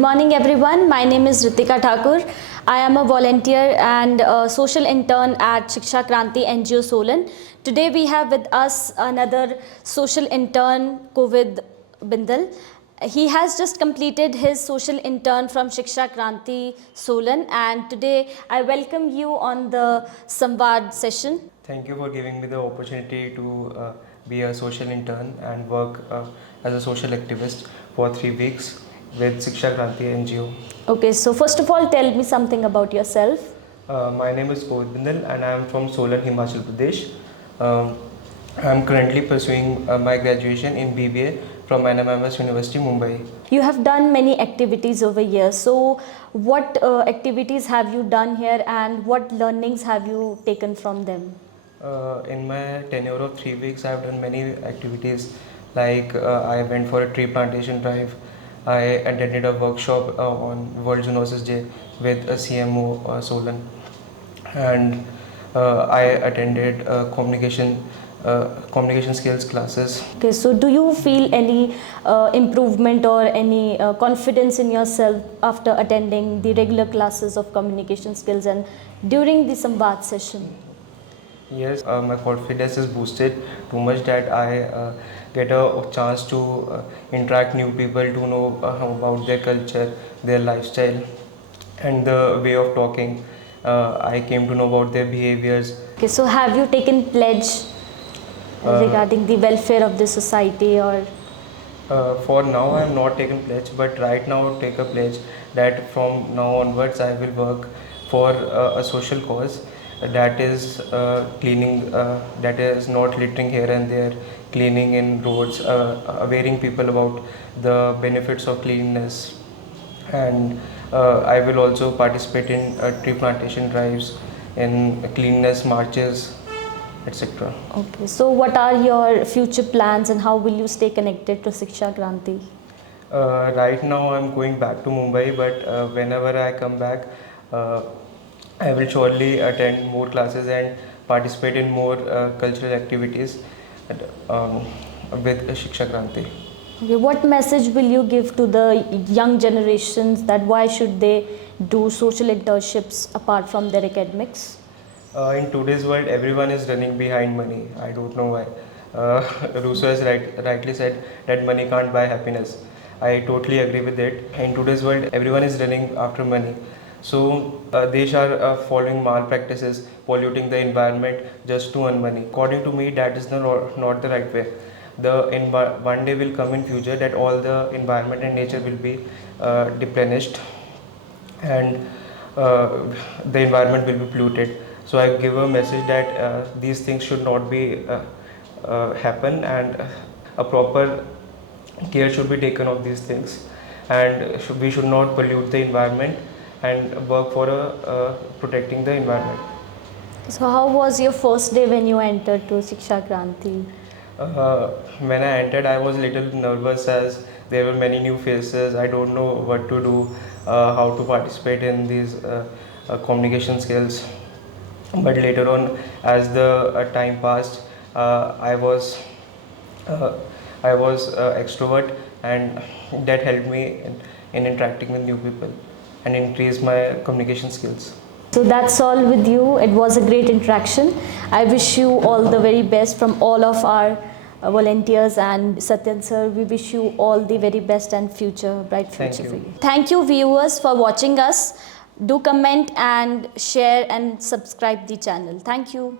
morning everyone. My name is Ritika Thakur. I am a volunteer and a social intern at Shiksha Kranti NGO Solan. Today we have with us another social intern, Kovid Bindal. He has just completed his social intern from Shiksha Kranti Solan, and today I welcome you on the Samvad session. Thank you for giving me the opportunity to be a social intern and work as a social activist for 3 weeks with Shiksha Kranti NGO. Okay, so first of all, tell me something about yourself. My name is Kovid Bindal and I am from Solan, Himachal Pradesh. Um, I am currently pursuing my graduation in BBA from NMMS University, Mumbai. You have done many activities over here. So, what activities have you done here, and what learnings have you taken from them? In my tenure of 3 weeks, I have done many activities like I went for a tree plantation drive. I attended a workshop on World Zoonosis Day with a CMO Solan, and I attended communication skills classes. Okay, so do you feel any improvement or any confidence in yourself after attending the regular classes of communication skills and during the Samvad session? Yes, my confidence is boosted too much that I get a chance to interact new people, to know about their culture, their lifestyle, and the way of talking. I came to know about their behaviors. Okay, so have you taken pledge regarding the welfare of the society, or? For now, I am not taken pledge, but right now I take a pledge that from now onwards I will work for a social cause, that is cleaning, that is not littering here and there, cleaning in roads, awareing people about the benefits of cleanliness, and I will also participate in tree plantation drives, in cleanliness marches, etc. Okay, so what are your future plans and how will you stay connected to Shiksha Kranti? Right now I'm going back to Mumbai, but whenever I come back, uh, I will surely attend more classes and participate in more cultural activities and, with Shiksha Kranti. Okay, what message will you give to the young generations, that why should they do social internships apart from their academics? In today's world, everyone is running behind money. I don't know why. Rousseau has rightly said that money can't buy happiness. I totally agree with it. In today's world, everyone is running after money. So they are following malpractices, polluting the environment just to earn money. According to me, that is not the right way. One day will come in future that all the environment and nature will be replenished, and the environment will be polluted. So I give a message that these things should not be happen, and a proper care should be taken of these things, and we should not pollute the environment and work for protecting the environment. So how was your first day when you entered to Shiksha Kranti? When I entered, I was a little nervous as there were many new faces. I don't know what to do, how to participate in these communication skills. But later on, as the time passed, I was uh, extrovert, and that helped me in interacting with new people and increase my communication skills. So that's all with you. It was a great interaction. I wish you all the very best from all of our volunteers, and Satyan sir, we wish you all the very best and bright future for you. Thank you viewers for watching us. Do comment and share and subscribe the channel. Thank you.